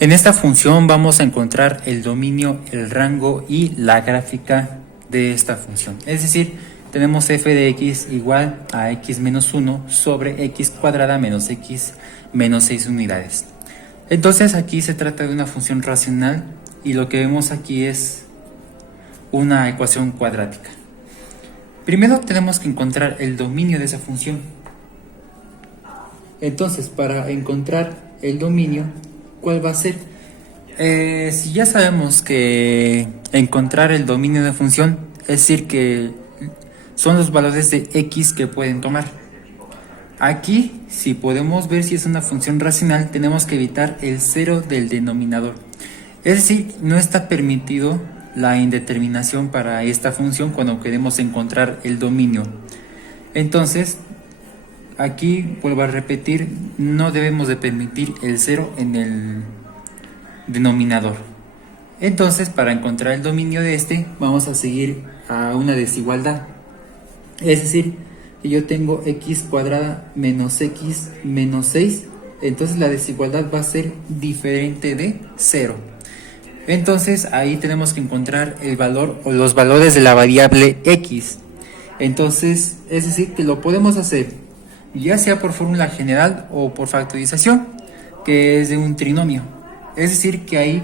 En esta función vamos a encontrar el dominio, el rango y la gráfica de esta función. Es decir, tenemos f de x igual a x menos 1 sobre x cuadrada menos x menos 6 unidades. Entonces aquí se trata de una función racional y lo que vemos aquí es una ecuación cuadrática. Primero tenemos que encontrar el dominio de esa función. Entonces, para encontrar el dominio, ¿cuál va a ser? Si ya sabemos que encontrar el dominio de la función, es decir, que son los valores de x que pueden tomar. Aquí, si podemos ver si es una función racional, tenemos que evitar el 0 del denominador. Es decir, no está permitido la indeterminación para esta función cuando queremos encontrar el dominio. Entonces, aquí vuelvo a repetir, no debemos de permitir el 0 en el denominador. Entonces, para encontrar el dominio de este, vamos a seguir a una desigualdad. Es decir, que yo tengo x cuadrada menos x menos 6, entonces la desigualdad va a ser diferente de 0. Entonces ahí tenemos que encontrar el valor o los valores de la variable x. Entonces, es decir, que lo podemos hacer ya sea por fórmula general o por factorización, que es de un trinomio. Es decir, que ahí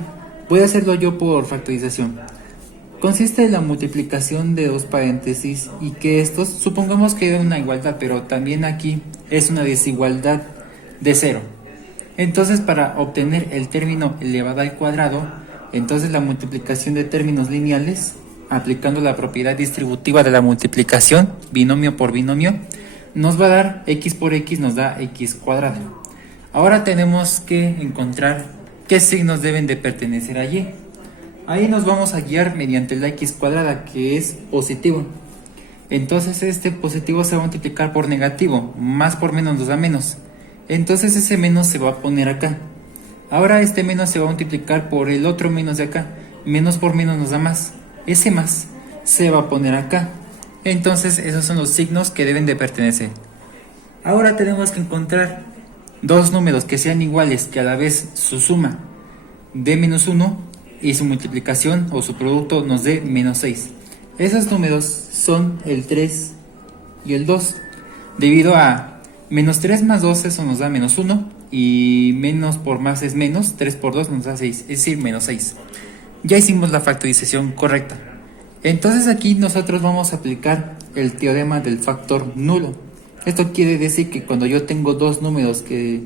voy a hacerlo yo por factorización. Consiste en la multiplicación de dos paréntesis y que estos, supongamos que es una igualdad, pero también aquí es una desigualdad de 0. Entonces, para obtener el término elevado al cuadrado, entonces la multiplicación de términos lineales, aplicando la propiedad distributiva de la multiplicación, binomio por binomio, nos va a dar x por x, nos da x cuadrado. Ahora tenemos que encontrar qué signos deben de pertenecer allí. Ahí nos vamos a guiar mediante la x cuadrada, que es positivo. Entonces este positivo se va a multiplicar por negativo, más por menos nos da menos. Entonces ese menos se va a poner acá. Ahora este menos se va a multiplicar por el otro menos de acá. Menos por menos nos da más. Ese más se va a poner acá. Entonces esos son los signos que deben de pertenecer. Ahora tenemos que encontrar dos números que sean iguales, que a la vez su suma dé menos 1 y su multiplicación o su producto nos dé menos 6. Esos números son el 3 y el 2. Debido a menos 3 más 2, eso nos da menos 1. Y menos por más es menos. 3 por 2 nos da 6, es decir, menos 6. Ya hicimos la factorización correcta. Entonces aquí nosotros vamos a aplicar el teorema del factor nulo. Esto quiere decir que cuando yo tengo dos números que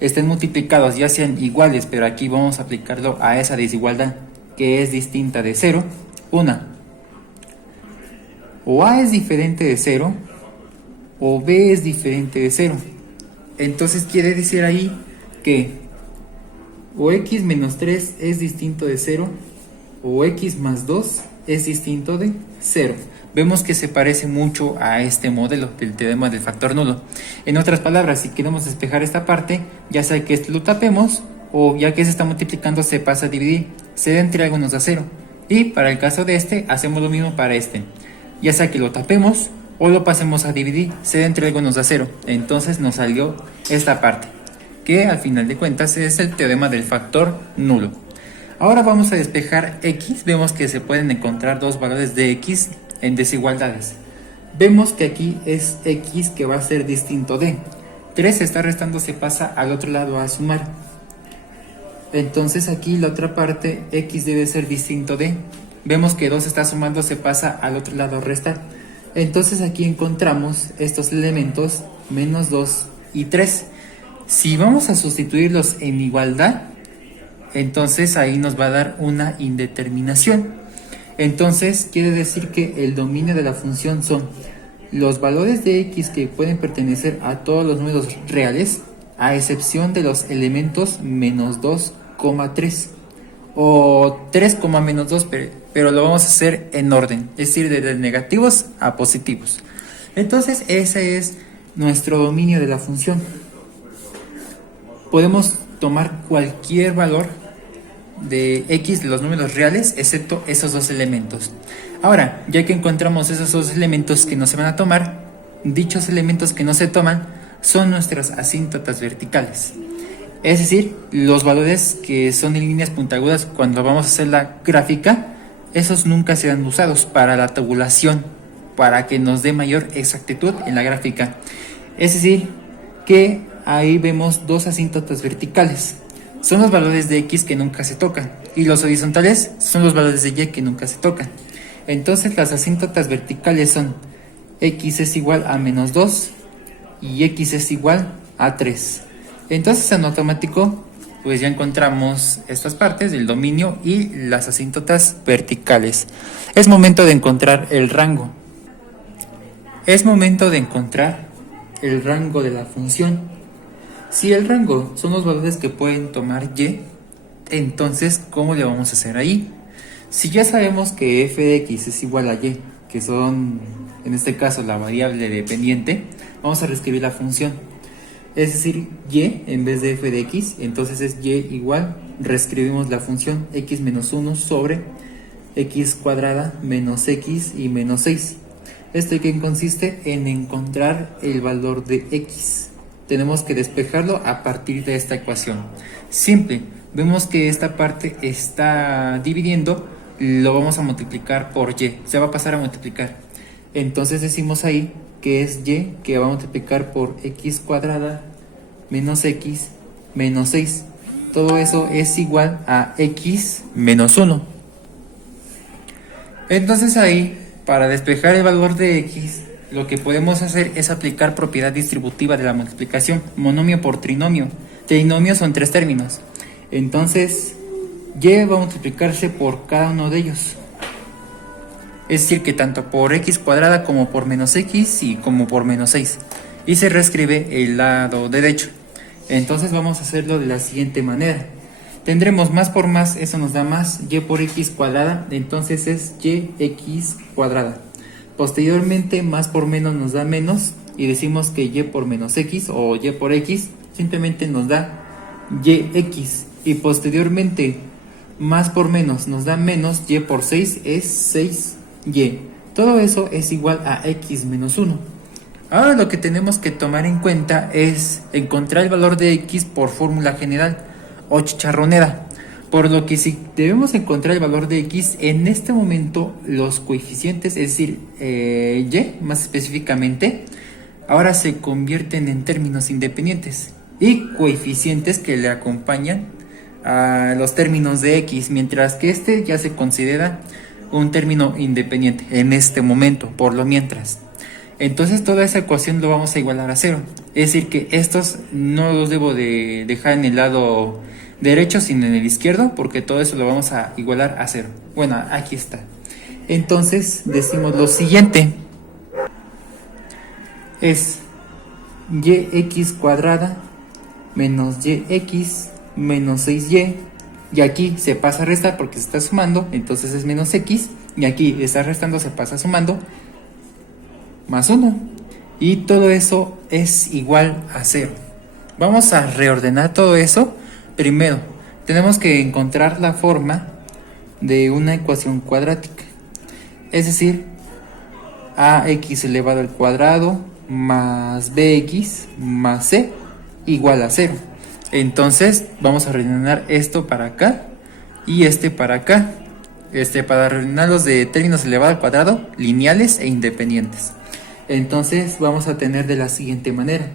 estén multiplicados, ya sean iguales, pero aquí vamos a aplicarlo a esa desigualdad que es distinta de 0. Una, o a es diferente de 0 o b es diferente de 0. Entonces quiere decir ahí que o x menos 3 es distinto de 0 o x más 2 es distinto de 0. Vemos que se parece mucho a este modelo del teorema del factor nulo. En otras palabras, si queremos despejar esta parte, ya sea que esto lo tapemos o ya que se está multiplicando se pasa a dividir, c entre algo nos da 0. Y para el caso de este, hacemos lo mismo para este. Ya sea que lo tapemos o lo pasemos a dividir, c entre algo nos da 0. Entonces nos salió esta parte, que al final de cuentas es el teorema del factor nulo. Ahora vamos a despejar x. Vemos que se pueden encontrar dos valores de x en desigualdades. Vemos que aquí es x que va a ser distinto de 3, se está restando, se pasa al otro lado a sumar. Entonces aquí la otra parte, x debe ser distinto de, vemos que 2 está sumando, se pasa al otro lado a restar. Entonces aquí encontramos estos elementos, menos 2 y 3. Si vamos a sustituirlos en igualdad, entonces ahí nos va a dar una indeterminación. Entonces quiere decir que el dominio de la función son los valores de x que pueden pertenecer a todos los números reales, a excepción de los elementos menos 2,3 o 3, menos 2, pero lo vamos a hacer en orden, es decir, desde negativos a positivos. Entonces ese es nuestro dominio de la función. Podemos tomar cualquier valor de x de los números reales, excepto esos dos elementos. Ahora, ya que encontramos esos dos elementos que no se van a tomar, dichos elementos que no se toman son nuestras asíntotas verticales. Es decir, los valores que son en líneas puntiagudas cuando vamos a hacer la gráfica, esos nunca serán usados para la tabulación, para que nos dé mayor exactitud en la gráfica. Es decir, que ahí vemos dos asíntotas verticales. Son los valores de x que nunca se tocan, y los horizontales son los valores de y que nunca se tocan. Entonces las asíntotas verticales son x es igual a menos 2 y x es igual a 3. Entonces en automático pues ya encontramos estas partes del dominio y las asíntotas verticales. Es momento de encontrar el rango. Es momento de encontrar el rango de la función. Si el rango son los valores que pueden tomar y, entonces ¿cómo le vamos a hacer ahí? Si ya sabemos que f de x es igual a y, que son en este caso la variable dependiente, vamos a reescribir la función. Es decir, y en vez de f de x, entonces es y igual, reescribimos la función x menos 1 sobre x cuadrada menos x y menos 6. ¿Esto que consiste? En encontrar el valor de x. Tenemos que despejarlo a partir de esta ecuación. Simple, vemos que esta parte está dividiendo, lo vamos a multiplicar por y, se va a pasar a multiplicar. Entonces decimos ahí que es y que va a multiplicar por x cuadrada menos x menos 6. Todo eso es igual a x menos 1. Entonces ahí, para despejar el valor de x, lo que podemos hacer es aplicar propiedad distributiva de la multiplicación, monomio por trinomio. Trinomio son 3 términos. Entonces, y va a multiplicarse por cada uno de ellos. Es decir, que tanto por x cuadrada como por menos x y como por menos 6. Y se reescribe el lado derecho. Entonces vamos a hacerlo de la siguiente manera. Tendremos más por más, eso nos da más, y por x cuadrada, entonces es y x cuadrada. Posteriormente, más por menos nos da menos, y decimos que y por menos x o y por x simplemente nos da yx. Y posteriormente, más por menos nos da menos, y por 6 es 6y. Todo eso es igual a x menos 1. Ahora lo que tenemos que tomar en cuenta es encontrar el valor de x por fórmula general o chicharronera. Por lo que si debemos encontrar el valor de x, en este momento los coeficientes, es decir, y más específicamente, ahora se convierten en términos independientes y coeficientes que le acompañan a los términos de x, mientras que este ya se considera un término independiente en este momento, por lo mientras. Entonces toda esa ecuación lo vamos a igualar a 0. Es decir que estos no los debo de dejar en el lado derecho sino en el izquierdo, porque todo eso lo vamos a igualar a 0. Bueno, aquí está. Entonces decimos lo siguiente. Es yx cuadrada menos yx menos 6y. Y aquí se pasa a restar porque se está sumando, entonces es menos x. Y aquí está restando, se pasa sumando, más 1. Y todo eso es igual a 0. Vamos a reordenar todo eso. Primero, tenemos que encontrar la forma de una ecuación cuadrática. Es decir, ax elevado al cuadrado más bx más c igual a 0. Entonces, vamos a reordenar esto para acá y este para acá. Para reordenarlos de términos elevado al cuadrado, lineales e independientes. Entonces vamos a tener de la siguiente manera: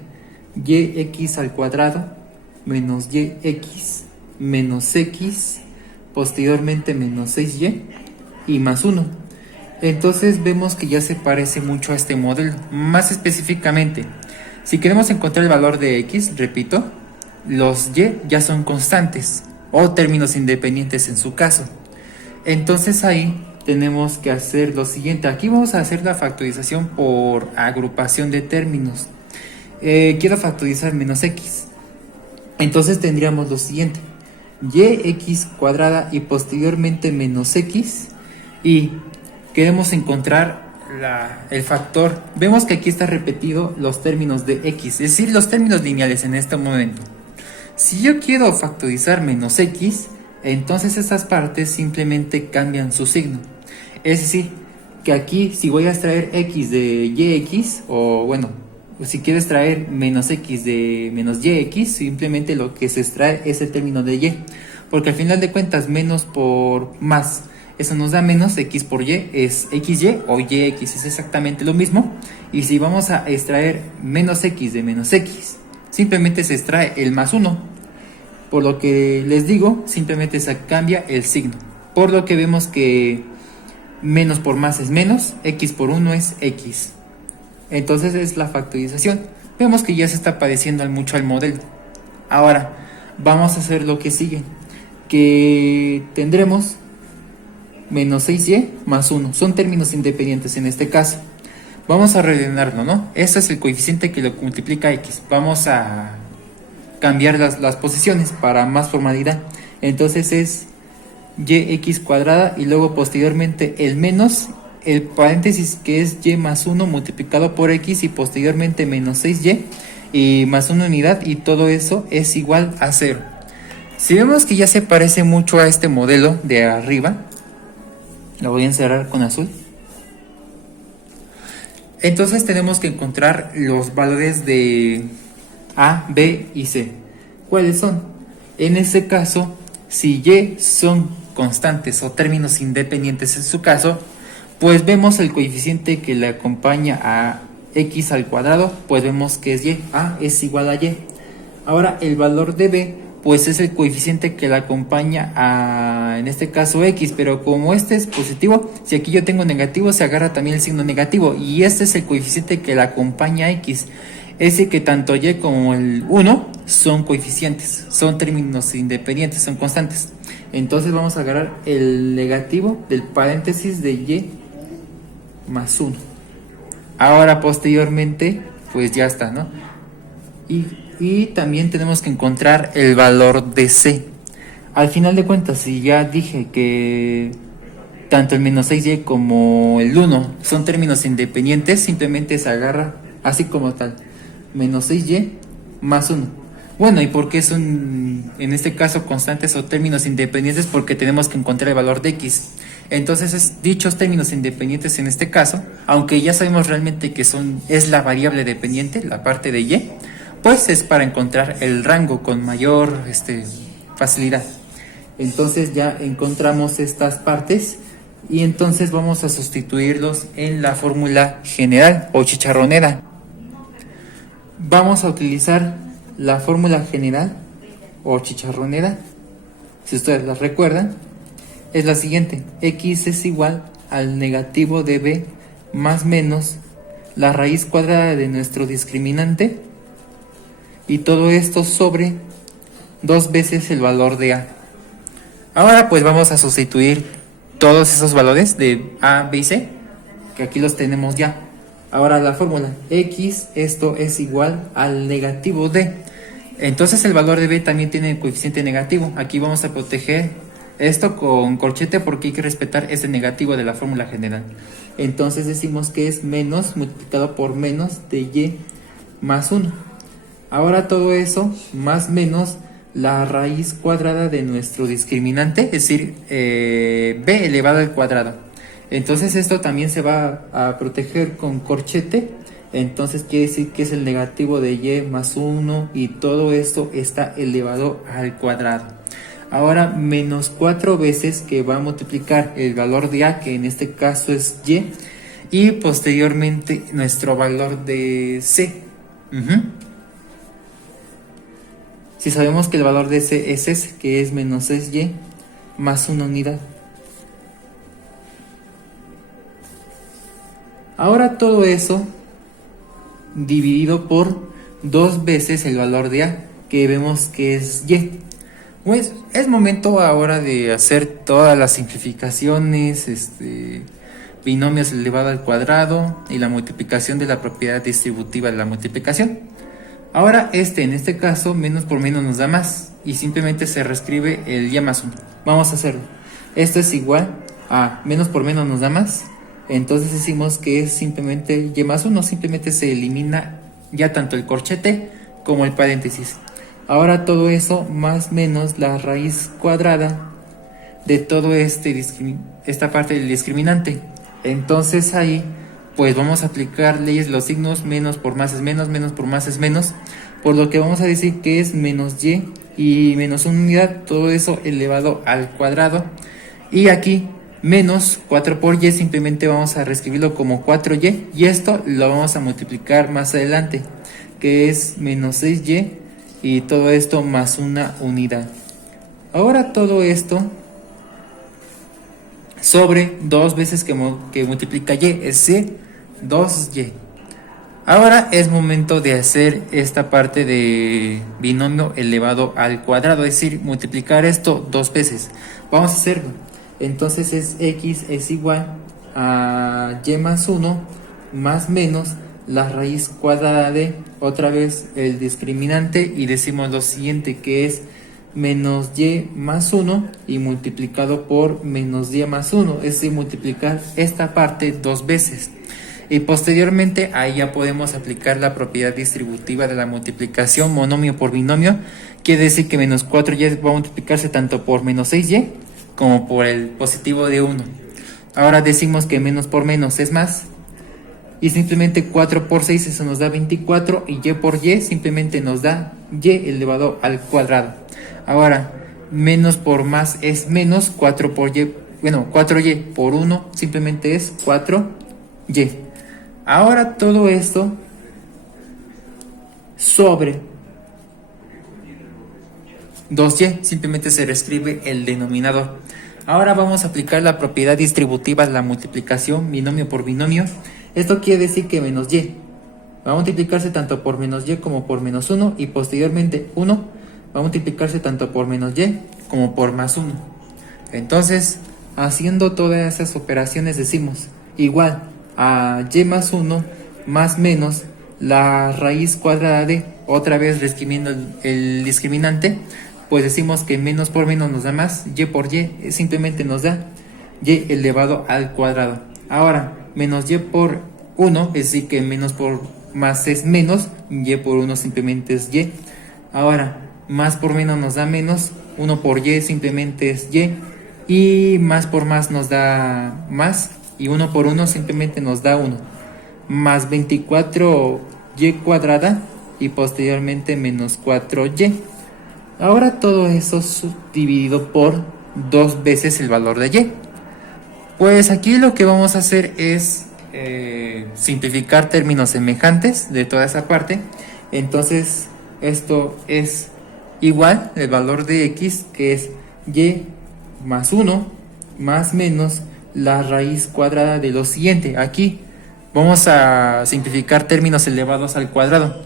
yx al cuadrado menos yx menos x, posteriormente menos 6y y más 1. Entonces vemos que ya se parece mucho a este modelo. Más específicamente, si queremos encontrar el valor de x, repito, los y ya son constantes o términos independientes en su caso. Entonces ahí tenemos que hacer lo siguiente. Aquí vamos a hacer la factorización por agrupación de términos. Quiero factorizar menos x. Entonces tendríamos lo siguiente: yx cuadrada y posteriormente menos x. Y queremos encontrar el factor. Vemos que aquí está repetido los términos de x, es decir, los términos lineales en este momento. Si yo quiero factorizar menos x, entonces estas partes simplemente cambian su signo. Es decir, que aquí si voy a extraer x de yx, o bueno, si quiero extraer menos x de menos yx, simplemente lo que se extrae es el término de y, porque al final de cuentas menos por más, eso nos da menos, x por y es xy o yx, es exactamente lo mismo. Y si vamos a extraer menos x de menos x, simplemente se extrae el más 1. Por lo que les digo, simplemente se cambia el signo. Por lo que vemos que menos por más es menos, x por 1 es x. Entonces es la factorización. Vemos que ya se está pareciendo mucho al modelo. Ahora vamos a hacer lo que sigue, que tendremos menos 6y más 1. Son términos independientes en este caso. Vamos a rellenarlo, ¿no? Este es el coeficiente que lo multiplica x. Vamos a cambiar las posiciones para más formalidad. Entonces es yx cuadrada y luego posteriormente el menos, el paréntesis que es y más 1 multiplicado por x y posteriormente menos 6y y más una unidad, y todo eso es igual a 0. Si vemos que ya se parece mucho a este modelo de arriba, lo voy a encerrar con azul. Entonces tenemos que encontrar los valores de A, B y C. ¿Cuáles son? En este caso, si y son constantes o términos independientes en su caso, pues vemos el coeficiente que le acompaña a x al cuadrado, pues vemos que es y, a es igual a y. Ahora el valor de b, pues es el coeficiente que le acompaña a, en este caso, x, pero como este es positivo, si aquí yo tengo negativo, se agarra también el signo negativo, y este es el coeficiente que le acompaña a x. Ese que tanto y como el 1 son coeficientes, son términos independientes, son constantes. Entonces vamos a agarrar el negativo del paréntesis de y más 1. Ahora posteriormente, pues ya está, ¿no? Y también tenemos que encontrar el valor de c. Al final de cuentas, si ya dije que tanto el menos 6y como el 1 son términos independientes, simplemente se agarra así como tal, menos 6y más 1. Bueno, ¿y por qué son en este caso constantes o términos independientes? Porque tenemos que encontrar el valor de x. Entonces dichos términos independientes en este caso, aunque ya sabemos realmente que es la variable dependiente, la parte de y, pues es para encontrar el rango con mayor facilidad. Entonces ya encontramos estas partes y entonces vamos a sustituirlos en la fórmula general o chicharronera. Vamos a utilizar la fórmula general o chicharronera, si ustedes la recuerdan, es la siguiente: x es igual al negativo de b más menos la raíz cuadrada de nuestro discriminante, y todo esto sobre 2 veces el valor de a. Ahora pues vamos a sustituir todos esos valores de a, b y c, que aquí los tenemos ya. Ahora la fórmula x, esto es igual al negativo de. Entonces el valor de b también tiene coeficiente negativo. Aquí vamos a proteger esto con corchete porque hay que respetar este negativo de la fórmula general. Entonces decimos que es menos multiplicado por menos de y más 1. Ahora todo eso más menos la raíz cuadrada de nuestro discriminante, es decir, b elevado al cuadrado. Entonces esto también se va a proteger con corchete. Entonces quiere decir que es el negativo de y más 1 y todo esto está elevado al cuadrado. Ahora menos 4 veces que va a multiplicar el valor de a, que en este caso es y posteriormente nuestro valor de c. Si sabemos que el valor de c es ese, que es menos 6y más una unidad. Ahora todo eso dividido por 2 veces el valor de a, que vemos que es y. Pues es momento ahora de hacer todas las simplificaciones, binomios elevado al cuadrado y la multiplicación de la propiedad distributiva de la multiplicación. Ahora en este caso, menos por menos nos da más y simplemente se reescribe el y más 1. Vamos a hacerlo. Esto es igual a menos por menos nos da más. Entonces decimos que es simplemente y más 1, simplemente se elimina ya tanto el corchete como el paréntesis. Ahora todo eso más menos la raíz cuadrada de todo esta parte del discriminante. Entonces ahí pues vamos a aplicar leyes de los signos, menos por más es menos, menos por más es menos, por lo que vamos a decir que es menos y menos una unidad, todo eso elevado al cuadrado. Y aquí menos 4 por y simplemente vamos a reescribirlo como 4y, y esto lo vamos a multiplicar más adelante, que es menos 6y, y todo esto más una unidad. Ahora todo esto sobre 2 veces que multiplica y, es decir, 2y. Ahora es momento de hacer esta parte de binomio elevado al cuadrado, es decir, multiplicar esto 2 veces. Vamos a hacerlo. Entonces es x es igual a y más 1 más menos la raíz cuadrada de, otra vez el discriminante, y decimos lo siguiente, que es menos y más 1 y multiplicado por menos y más 1, es decir, multiplicar esta parte 2 veces. Y posteriormente ahí ya podemos aplicar la propiedad distributiva de la multiplicación monomio por binomio. Quiere decir que menos 4y va a multiplicarse tanto por menos 6y como por el positivo de 1. Ahora decimos que menos por menos es más, y simplemente 4 por 6 eso nos da 24, y y por y simplemente nos da y elevado al cuadrado. Ahora menos por más es menos, 4 por y, bueno, 4y por 1 simplemente es 4y. Ahora todo esto sobre 2y, simplemente se reescribe el denominador. Ahora vamos a aplicar la propiedad distributiva de la multiplicación binomio por binomio. Esto quiere decir que menos y va a multiplicarse tanto por menos y como por menos 1, y posteriormente 1 va a multiplicarse tanto por menos y como por más 1. Entonces, haciendo todas esas operaciones decimos igual a y más 1 más menos la raíz cuadrada de, otra vez reescribiendo el discriminante, pues decimos que menos por menos nos da más, y por y simplemente nos da y elevado al cuadrado. Ahora, menos y por 1, es decir que menos por más es menos, y por 1 simplemente es y. Ahora, más por menos nos da menos, 1 por y simplemente es y más por más nos da más, y 1 por 1 simplemente nos da 1, más 24y cuadrada, y posteriormente menos 4y. Ahora todo eso dividido por 2 veces el valor de y. Pues aquí lo que vamos a hacer es simplificar términos semejantes de toda esa parte. Entonces esto es igual, el valor de x es y más 1 más menos la raíz cuadrada de lo siguiente. Aquí vamos a simplificar términos elevados al cuadrado.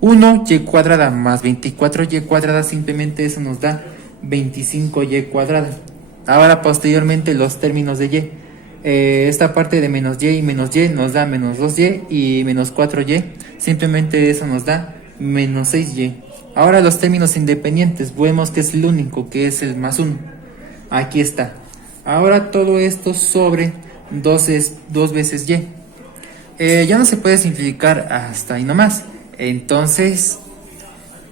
1y cuadrada más 24y cuadrada, simplemente eso nos da 25y cuadrada. Ahora posteriormente los términos de y. Esta parte de menos y menos y nos da menos 2y y menos 4y. Simplemente eso nos da menos 6y. Ahora los términos independientes. Vemos que es el único, que es el más 1. Aquí está. Ahora todo esto sobre 2 veces y. Ya no se puede simplificar hasta ahí nomás. Entonces,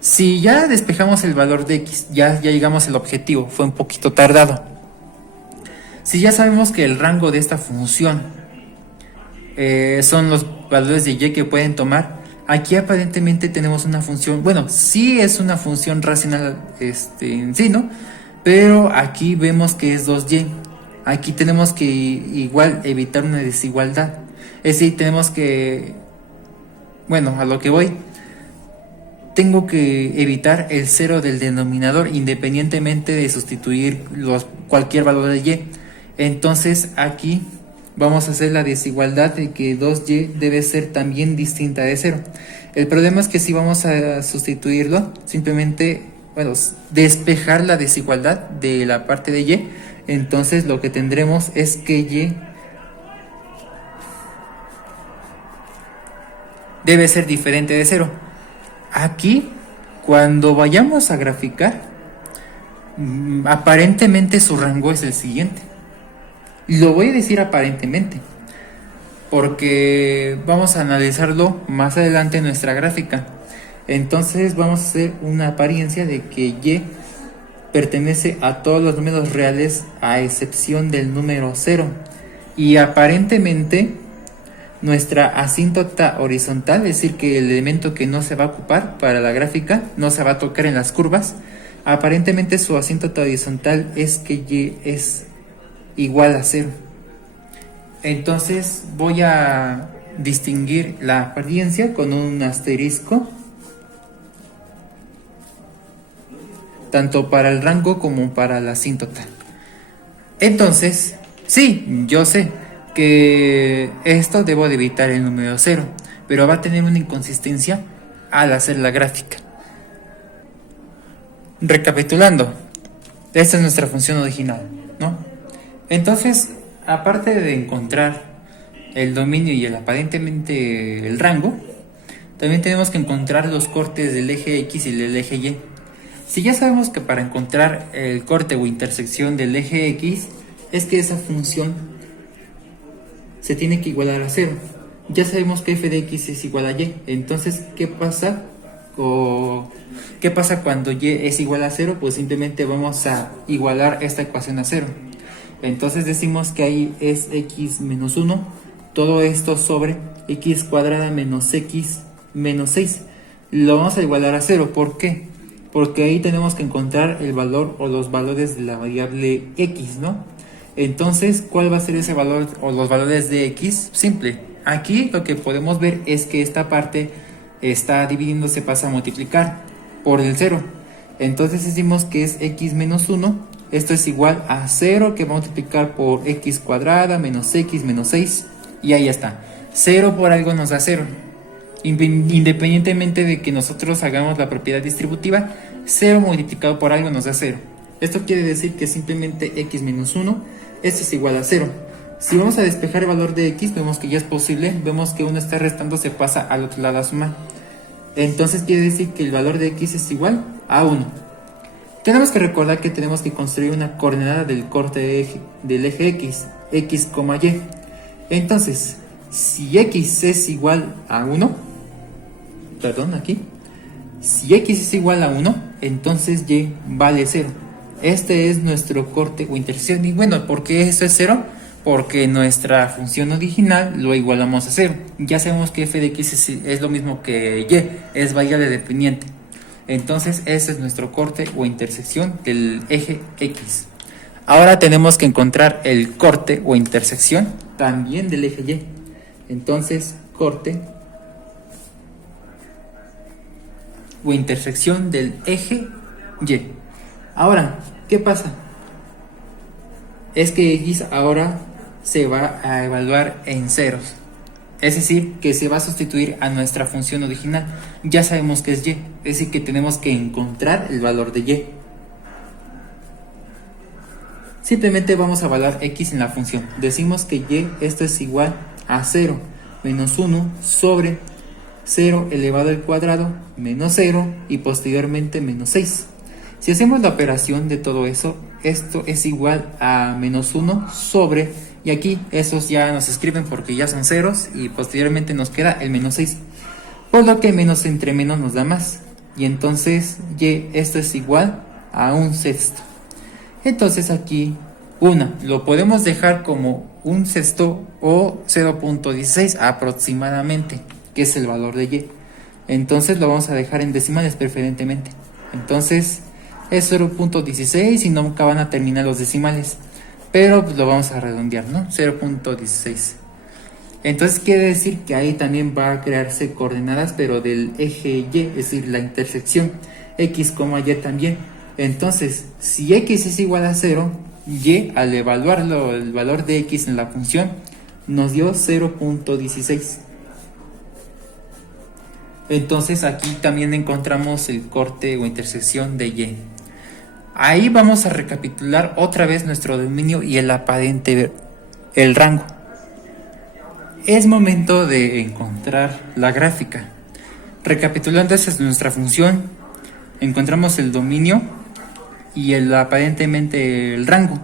si ya despejamos el valor de x, ya llegamos al objetivo. Fue un poquito tardado. Si ya sabemos que el rango de esta función son los valores de y que pueden tomar, aquí aparentemente tenemos una función, bueno, sí es una función racional en sí, ¿no? Pero aquí vemos que es 2y. Aquí tenemos que igual evitar una desigualdad. Es decir, tenemos que, bueno, a lo que voy, tengo que evitar el 0 del denominador independientemente de sustituir cualquier valor de y. Entonces aquí vamos a hacer la desigualdad de que 2y debe ser también distinta de 0. El problema es que si vamos a sustituirlo, simplemente, bueno, despejar la desigualdad de la parte de y, entonces lo que tendremos es que y debe ser diferente de 0. Aquí, cuando vayamos a graficar, aparentemente su rango es el siguiente. Lo voy a decir aparentemente, porque vamos a analizarlo más adelante en nuestra gráfica. Entonces vamos a hacer una apariencia de que y pertenece a todos los números reales a excepción del número 0. Y aparentemente nuestra asíntota horizontal, es decir, que el elemento que no se va a ocupar para la gráfica, no se va a tocar en las curvas, aparentemente su asíntota horizontal es que y es igual a 0. Entonces voy a distinguir la apariencia con un asterisco, tanto para el rango como para la asíntota. Entonces, sí, yo sé que esto debo de evitar el número 0, pero va a tener una inconsistencia al hacer la gráfica. Recapitulando, esta es nuestra función original, ¿no? Entonces, aparte de encontrar el dominio y aparentemente el rango, también tenemos que encontrar los cortes del eje X y del eje Y. Si ya sabemos que para encontrar el corte o intersección del eje X es que esa función se tiene que igualar a 0. Ya sabemos que f de x es igual a y. Entonces, ¿qué pasa cuando y es igual a 0? Pues simplemente vamos a igualar esta ecuación a 0. Entonces decimos que ahí es x menos 1, todo esto sobre x cuadrada menos x menos 6. Lo vamos a igualar a 0. ¿Por qué? Porque ahí tenemos que encontrar el valor o los valores de la variable x, ¿no? Entonces, ¿cuál va a ser ese valor o los valores de x? Simple. Aquí lo que podemos ver es que esta parte está dividiéndose, pasa a multiplicar por el 0. Entonces decimos que es x menos 1. Esto es igual a 0 que va a multiplicar por x cuadrada menos x menos 6. Y ahí está. 0 por algo nos da 0. Independientemente de que nosotros hagamos la propiedad distributiva, 0 multiplicado por algo nos da 0. Esto quiere decir que simplemente x menos 1, esto es igual a 0. Si vamos a despejar el valor de x, vemos que ya es posible, vemos que 1 está restando, se pasa al otro lado a sumar. Entonces quiere decir que el valor de x es igual a 1. Tenemos que recordar que tenemos que construir una coordenada del corte del eje x, x, y. Entonces, si x es igual a 1, si x es igual a 1, entonces y vale 0. Este es nuestro corte o intersección. Y bueno, ¿por qué esto es 0? Porque nuestra función original lo igualamos a 0. Ya sabemos que f de x es lo mismo que y, es variable dependiente. Entonces ese es nuestro corte o intersección del eje x. Ahora tenemos que encontrar el corte o intersección también del eje y. Entonces, corte o intersección del eje y. Ahora, ¿qué pasa? Es que x ahora se va a evaluar en ceros. Es decir, que se va a sustituir a nuestra función original. Ya sabemos que es y, es decir, que tenemos que encontrar el valor de y. Simplemente vamos a evaluar x en la función. Decimos que y, esto es igual a 0 menos 1 sobre 0 elevado al cuadrado menos 0 y posteriormente menos 6. Si hacemos la operación de todo eso, esto es igual a menos 1 sobre, y aquí esos ya nos escriben porque ya son ceros y posteriormente nos queda el menos 6. Por lo que menos entre menos nos da más. Y entonces y esto es igual a 1/6. Entonces aquí lo podemos dejar como 1/6 o 0.16 aproximadamente, que es el valor de y. Entonces lo vamos a dejar en decimales preferentemente. Entonces es 0.16 y nunca van a terminar los decimales, pero pues lo vamos a redondear, ¿no? 0.16. Entonces quiere decir que ahí también va a crearse coordenadas, pero del eje y, es decir, la intersección x, y también. Entonces, si x es igual a 0, y al evaluarlo, el valor de x en la función, nos dio 0.16. Entonces aquí también encontramos el corte o intersección de y. Ahí vamos a recapitular otra vez nuestro dominio y el rango. Es momento de encontrar la gráfica. Recapitulando, esa es nuestra función. Encontramos el dominio y aparentemente el rango,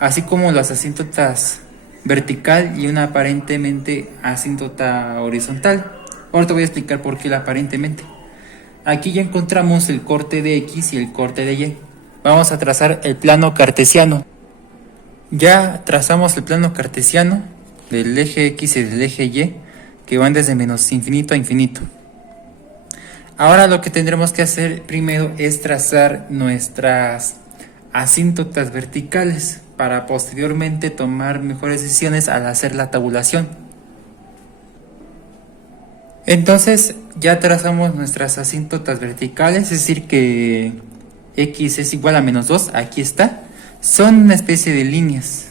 así como las asíntotas vertical y una aparentemente asíntota horizontal. Ahora te voy a explicar por qué aparentemente. Aquí ya encontramos el corte de x y el corte de y. Vamos a trazar el plano cartesiano. Ya trazamos el plano cartesiano. del eje X y del eje Y, que van desde menos infinito a infinito. Ahora lo que tendremos que hacer primero es trazar nuestras asíntotas verticales para posteriormente tomar mejores decisiones al hacer la tabulación. Entonces ya trazamos nuestras asíntotas verticales, es decir que X es igual a menos 2, aquí está. Son una especie de líneas,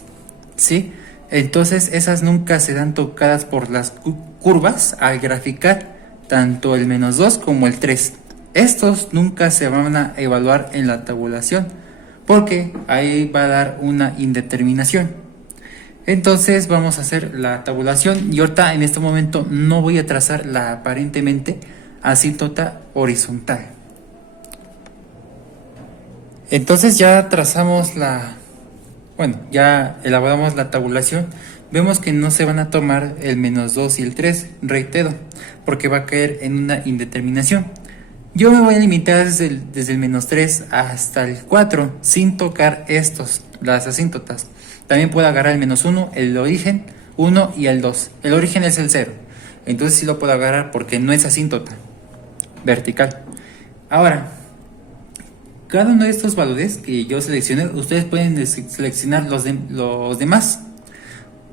¿sí? Entonces esas nunca serán tocadas por las curvas al graficar tanto el menos 2 como el 3. Estos nunca se van a evaluar en la tabulación porque ahí va a dar una indeterminación. Entonces vamos a hacer la tabulación y ahorita en este momento no voy a trazar la aparentemente asíntota horizontal. Entonces ya trazamos ya elaboramos la tabulación. Vemos que no se van a tomar el menos 2 y el 3, reitero, porque va a caer en una indeterminación. Yo me voy a limitar desde el menos 3 hasta el 4 sin tocar las asíntotas. También puedo agarrar el menos 1, el origen, 1 y el 2. El origen es el 0, entonces sí lo puedo agarrar porque no es asíntota vertical. Ahora, cada uno de estos valores que yo seleccioné, ustedes pueden seleccionar los demás.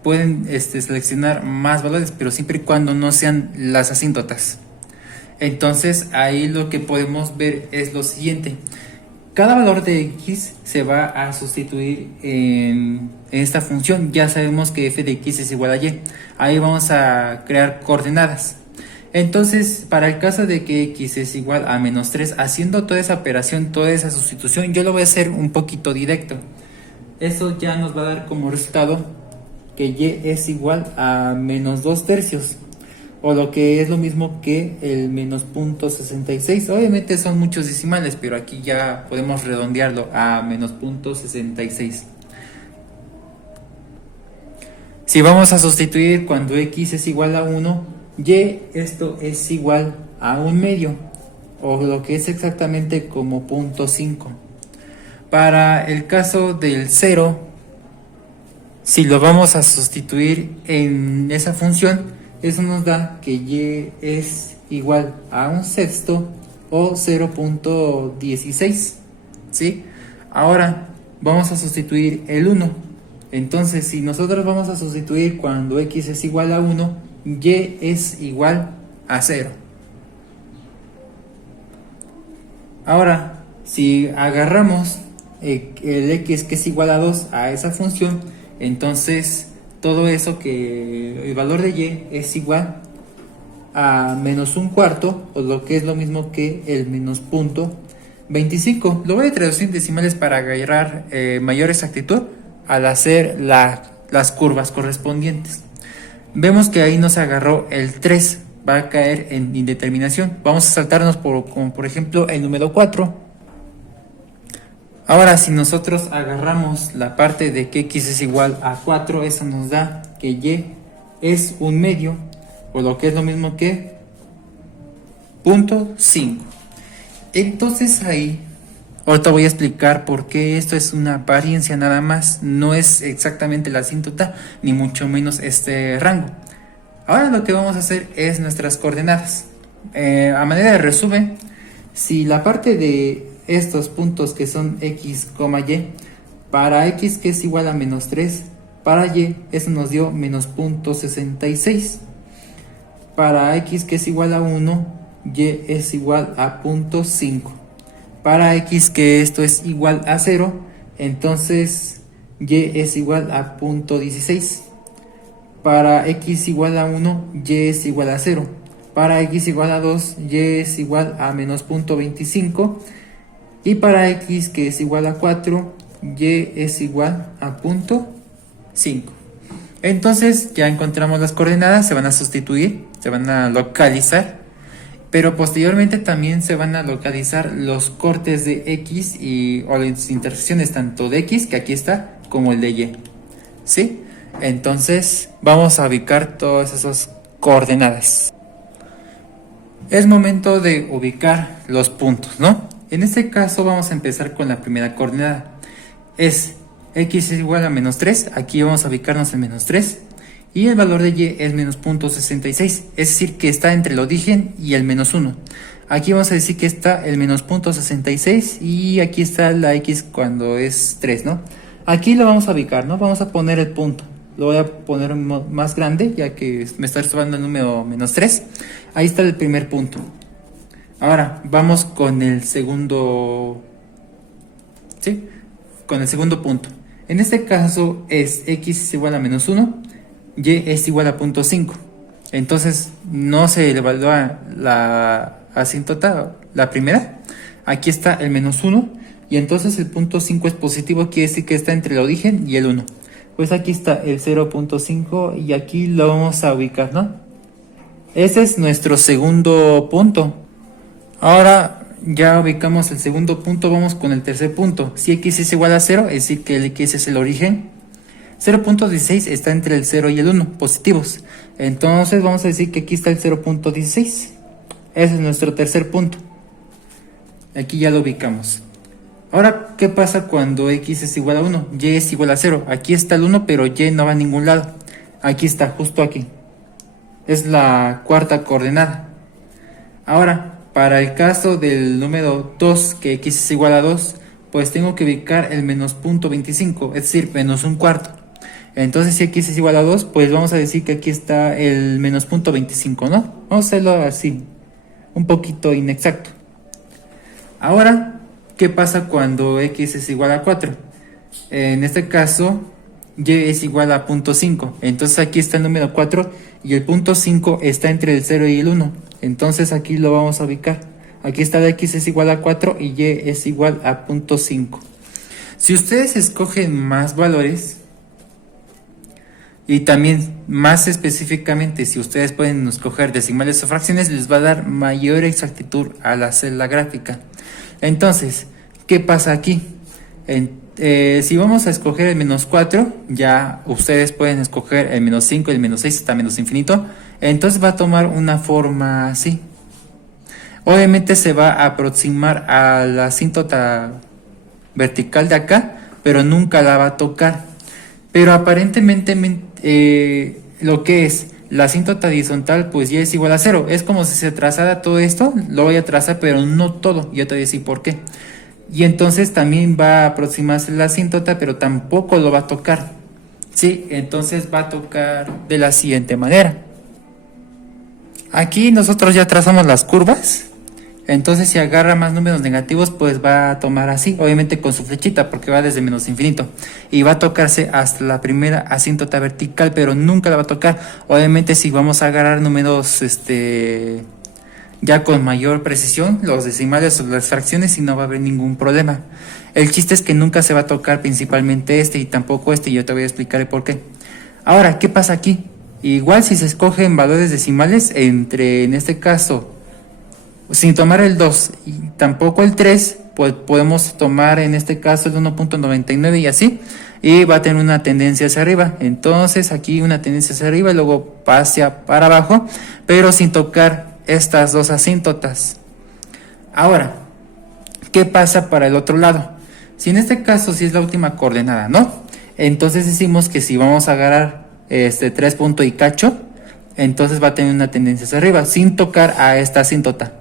Pueden seleccionar más valores, pero siempre y cuando no sean las asíntotas. Entonces ahí lo que podemos ver es lo siguiente. Cada valor de X se va a sustituir en esta función. Ya sabemos que f de X es igual a Y. Ahí vamos a crear coordenadas. Entonces, para el caso de que X es igual a menos 3, haciendo toda esa operación, toda esa sustitución, yo lo voy a hacer un poquito directo. Eso ya nos va a dar como resultado que Y es igual a menos 2/3, o lo que es lo mismo que el menos 0.66. Obviamente son muchos decimales, pero aquí ya podemos redondearlo a menos 0.66. Si vamos a sustituir cuando X es igual a 1, Y esto es igual a 1/2, o lo que es exactamente como 0.5. Para el caso del 0, si lo vamos a sustituir en esa función, eso nos da que Y es igual a 1/6 o 0.16, ¿sí? Ahora vamos a sustituir el 1. Entonces, si nosotros vamos a sustituir cuando X es igual a 1, Y es igual a 0. Ahora, si agarramos el X que es igual a 2 a esa función, entonces todo eso que el valor de Y es igual a menos 1/4, o lo que es lo mismo que el menos 0.25. Lo voy a traducir en decimales para agarrar mayor exactitud al hacer las curvas correspondientes. Vemos que ahí nos agarró el 3, va a caer en indeterminación. Vamos a saltarnos como por ejemplo el número 4. Ahora, si nosotros agarramos la parte de que X es igual a 4, eso nos da que Y es 1/2, o lo que es lo mismo que 0.5. Entonces ahí, ahorita voy a explicar por qué esto es una apariencia nada más, no es exactamente la asíntota, ni mucho menos este rango. Ahora lo que vamos a hacer es nuestras coordenadas. A manera de resumen, si la parte de estos puntos que son X, Y, para X que es igual a menos 3, para Y eso nos dio menos 0.66. Para X que es igual a 1, Y es igual a 0.5. Para X que esto es igual a 0, entonces Y es igual a 0.16. Para X igual a 1, Y es igual a 0. Para X igual a 2, Y es igual a menos 0.25. Y para X que es igual a 4, Y es igual a 0.5. Entonces ya encontramos las coordenadas, se van a sustituir, se van a localizar, pero posteriormente también se van a localizar los cortes de X o las intersecciones tanto de X, que aquí está, como el de Y, ¿sí? Entonces vamos a ubicar todas esas coordenadas. Es momento de ubicar los puntos, ¿no? En este caso vamos a empezar con la primera coordenada. Es X es igual a menos 3, aquí vamos a ubicarnos en menos 3. y el valor de y es menos 0.66, es decir que está entre el origen y el menos 1. Aquí vamos a decir que está el menos 0.66 y aquí está la x cuando es 3, ¿no? Aquí lo vamos a ubicar, ¿no? Vamos a poner el punto. Lo voy a poner más grande ya que me está estorbando el número menos 3. Ahí está el primer punto. Ahora vamos con el segundo, ¿sí? Con el segundo punto. En este caso es x es igual a menos 1, y es igual a 0.5. Entonces no se evalúa la asíntota, la primera. Aquí está el menos 1 y entonces el 0.5 es positivo, quiere decir que está entre el origen y el 1. Pues aquí está el 0.5 y aquí lo vamos a ubicar, ¿no? Ese es nuestro segundo punto. Ahora ya ubicamos el segundo punto, vamos con el tercer punto. Si x es igual a 0, es decir que el x es el origen. 0.16 está entre el 0 y el 1, positivos. Entonces vamos a decir que aquí está el 0.16. Ese es nuestro tercer punto. Aquí ya lo ubicamos. Ahora, ¿qué pasa cuando x es igual a 1? Y es igual a 0. Aquí está el 1, pero y no va a ningún lado. Aquí está, justo aquí. Es la cuarta coordenada. Ahora, para el caso del número 2, que x es igual a 2, pues tengo que ubicar el menos 0.25, es decir, menos un cuarto. Entonces, si x es igual a 2, pues vamos a decir que aquí está el menos 0.25, ¿no? Vamos a hacerlo así, un poquito inexacto. Ahora, ¿qué pasa cuando x es igual a 4? En este caso, y es igual a 0.5. Entonces aquí está el número 4 y el 0.5 está entre el 0 y el 1. Entonces aquí lo vamos a ubicar. Aquí está x es igual a 4 y y es igual a 0.5. Si ustedes escogen más valores, y también más específicamente si ustedes pueden escoger decimales o fracciones, les va a dar mayor exactitud al hacer la gráfica. Entonces, ¿qué pasa aquí? Si vamos a escoger el menos 4, ya ustedes pueden escoger el menos 5, el menos 6 hasta menos infinito. Entonces va a tomar una forma así. Obviamente se va a aproximar a la asíntota vertical de acá, pero nunca la va a tocar. Pero aparentemente lo que es la asíntota horizontal pues ya es igual a 0. Es como si se trazara todo esto, lo voy a trazar pero no todo, yo te voy a decir por qué. Y entonces también va a aproximarse la asíntota pero tampoco lo va a tocar. Sí, entonces va a tocar de la siguiente manera. Aquí nosotros ya trazamos las curvas. Entonces si agarra más números negativos pues va a tomar así, obviamente con su flechita porque va desde menos infinito. Y va a tocarse hasta la primera asíntota vertical pero nunca la va a tocar. Obviamente si vamos a agarrar números ya con mayor precisión, los decimales o las fracciones, y no va a haber ningún problema. El chiste es que nunca se va a tocar principalmente este y tampoco este, y yo te voy a explicar el por qué. Ahora, ¿qué pasa aquí? Igual si se escogen valores decimales en este caso, sin tomar el 2 y tampoco el 3, pues podemos tomar en este caso el 1.99 y así, y va a tener una tendencia hacia arriba. Entonces aquí una tendencia hacia arriba y luego pasa para abajo, pero sin tocar estas dos asíntotas. Ahora, ¿qué pasa para el otro lado? Si en este caso si es la última coordenada, ¿no? Entonces decimos que si vamos a agarrar 3 punto y cacho, entonces va a tener una tendencia hacia arriba, sin tocar a esta asíntota.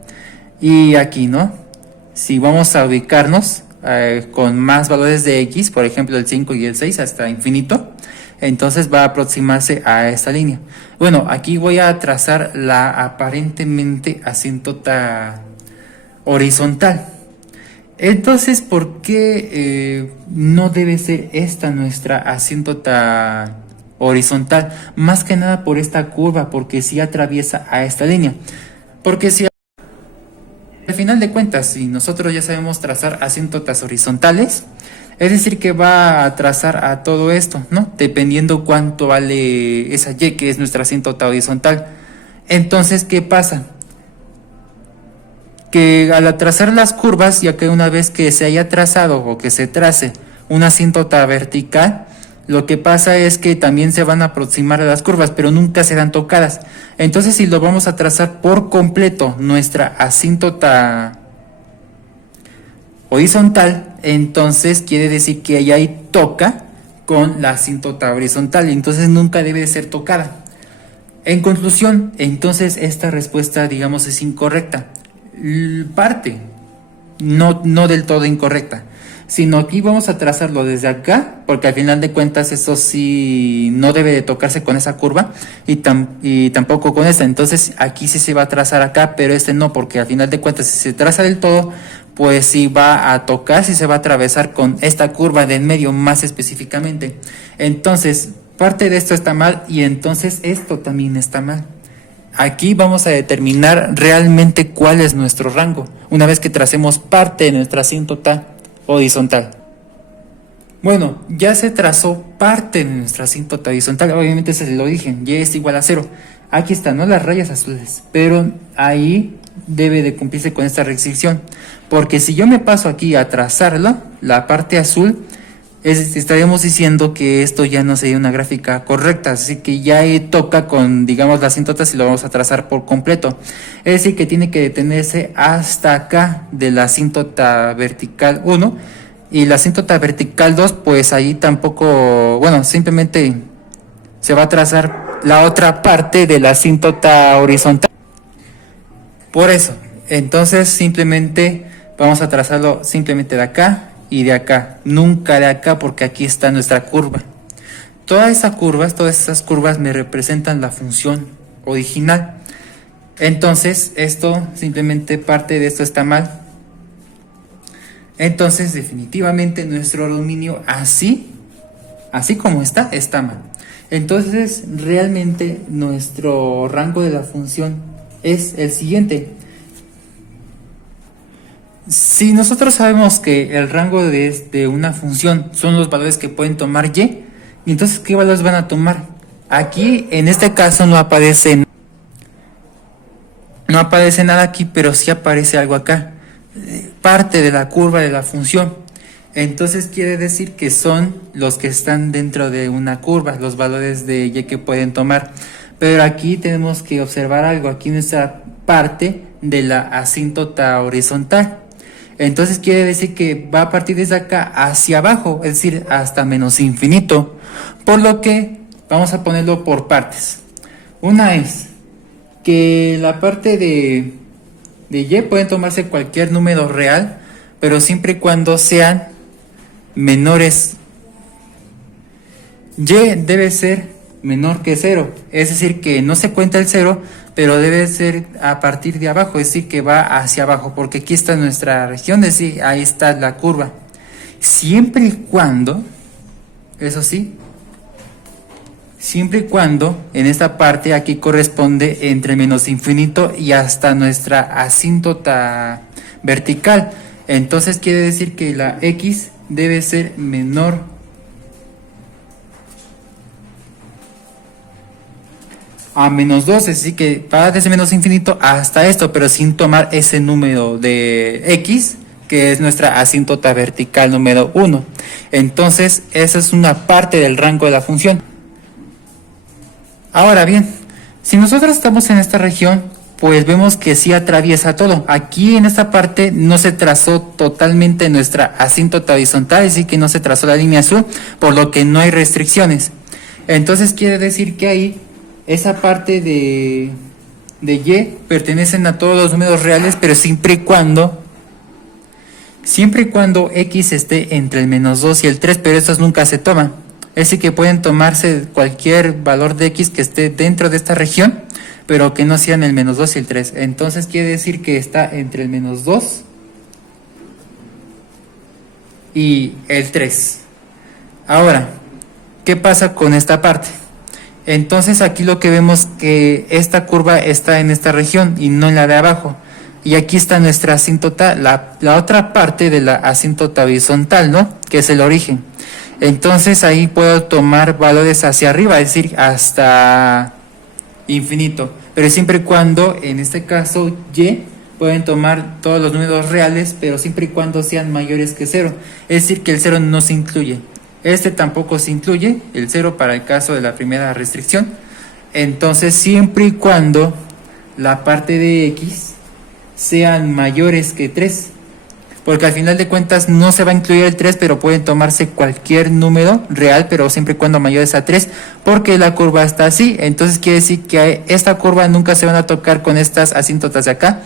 Y aquí, ¿no? Si vamos a ubicarnos con más valores de x, por ejemplo el 5 y el 6 hasta infinito, entonces va a aproximarse a esta línea. Bueno, aquí voy a trazar la aparentemente asíntota horizontal. Entonces, ¿por qué no debe ser esta nuestra asíntota horizontal? Más que nada por esta curva, porque si atraviesa a esta línea. Porque si al final de cuentas, si nosotros ya sabemos trazar asíntotas horizontales, es decir que va a trazar a todo esto, ¿no? Dependiendo cuánto vale esa y, que es nuestra asíntota horizontal. Entonces, ¿qué pasa? Que al trazar las curvas, ya que una vez que se haya trazado o que se trace una asíntota vertical, lo que pasa es que también se van a aproximar a las curvas, pero nunca serán tocadas. Entonces, si lo vamos a trazar por completo, nuestra asíntota horizontal, entonces quiere decir que ahí toca con la asíntota horizontal, entonces nunca debe ser tocada. En conclusión, entonces esta respuesta, digamos, es incorrecta. Parte, no del todo incorrecta, sino aquí vamos a trazarlo desde acá, porque al final de cuentas eso sí no debe de tocarse con esa curva y tampoco con esta. Entonces aquí sí se va a trazar acá, pero este no, porque al final de cuentas si se traza del todo, pues sí va a tocar, sí se va a atravesar con esta curva de en medio más específicamente. Entonces parte de esto está mal y entonces esto también está mal. Aquí vamos a determinar realmente cuál es nuestro rango, una vez que tracemos parte de nuestra asíntota horizontal. Bueno, ya se trazó parte de nuestra asíntota horizontal, obviamente se lo dije, y es igual a 0. Aquí están, ¿no?, las rayas azules, pero ahí debe de cumplirse con esta restricción, porque si yo me paso aquí a trazarlo, la parte azul, estaríamos diciendo que esto ya no sería una gráfica correcta, así que ya toca con, digamos, las asíntotas y lo vamos a trazar por completo. Es decir, que tiene que detenerse hasta acá de la asíntota vertical 1 y la asíntota vertical 2, pues ahí tampoco, bueno, simplemente se va a trazar la otra parte de la asíntota horizontal. Por eso, entonces simplemente vamos a trazarlo simplemente de acá y de acá, nunca de acá, porque aquí está nuestra curva. Todas esas curvas me representan la función original. Entonces esto, simplemente parte de esto está mal. Entonces definitivamente nuestro dominio así como está mal. Entonces realmente nuestro rango de la función es el siguiente. Si nosotros sabemos que el rango de una función son los valores que pueden tomar y, entonces ¿qué valores van a tomar? Aquí en este caso no aparece nada aquí, pero sí aparece algo acá, parte de la curva de la función. Entonces quiere decir que son los que están dentro de una curva, los valores de y que pueden tomar. Pero aquí tenemos que observar algo, aquí nuestra parte de la asíntota horizontal. Entonces quiere decir que va a partir desde acá hacia abajo, es decir, hasta menos infinito. Por lo que vamos a ponerlo por partes. Una es que la parte de y pueden tomarse cualquier número real, pero siempre y cuando sean menores. Y debe ser menor que 0, es decir, que no se cuenta el 0, pero debe ser a partir de abajo, es decir, que va hacia abajo, porque aquí está nuestra región, es decir, ahí está la curva. Siempre y cuando, eso sí, siempre y cuando en esta parte aquí corresponde entre menos infinito y hasta nuestra asíntota vertical. Entonces quiere decir que la x debe ser menor a menos 2, es decir, que va desde menos infinito hasta esto, pero sin tomar ese número de x, que es nuestra asíntota vertical número 1. Entonces, esa es una parte del rango de la función. Ahora bien, si nosotros estamos en esta región, pues vemos que sí atraviesa todo. Aquí en esta parte no se trazó totalmente nuestra asíntota horizontal, es decir, que no se trazó la línea azul, por lo que no hay restricciones. Entonces quiere decir que ahí esa parte de y pertenecen a todos los números reales, pero siempre y cuando x esté entre el menos 2 y el 3, pero estos nunca se toman. Es decir, que pueden tomarse cualquier valor de x que esté dentro de esta región, pero que no sean el menos 2 y el 3. Entonces quiere decir que está entre el menos 2 y el 3. Ahora, ¿qué pasa con esta parte? Entonces aquí lo que vemos que esta curva está en esta región y no en la de abajo. Y aquí está nuestra asíntota, la otra parte de la asíntota horizontal, ¿no?, que es el origen. Entonces ahí puedo tomar valores hacia arriba, es decir, hasta infinito. Pero siempre y cuando, en este caso, y pueden tomar todos los números reales, pero siempre y cuando sean mayores que 0. Es decir, que el 0 no se incluye. Este tampoco se incluye, el 0 para el caso de la primera restricción. Entonces, siempre y cuando la parte de x sean mayores que 3. porque al final de cuentas no se va a incluir el 3, pero pueden tomarse cualquier número real, pero siempre y cuando mayores a 3, porque la curva está así. Entonces quiere decir que esta curva nunca se van a tocar con estas asíntotas de acá,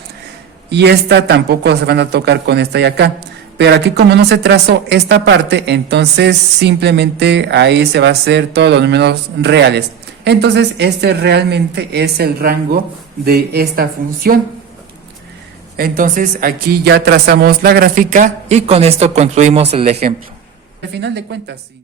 y esta tampoco se van a tocar con esta de acá. Pero aquí, como no se trazó esta parte, entonces simplemente ahí se va a hacer todos los números reales. Entonces este realmente es el rango de esta función. Entonces aquí ya trazamos la gráfica y con esto concluimos el ejemplo. Al final de cuentas, sí.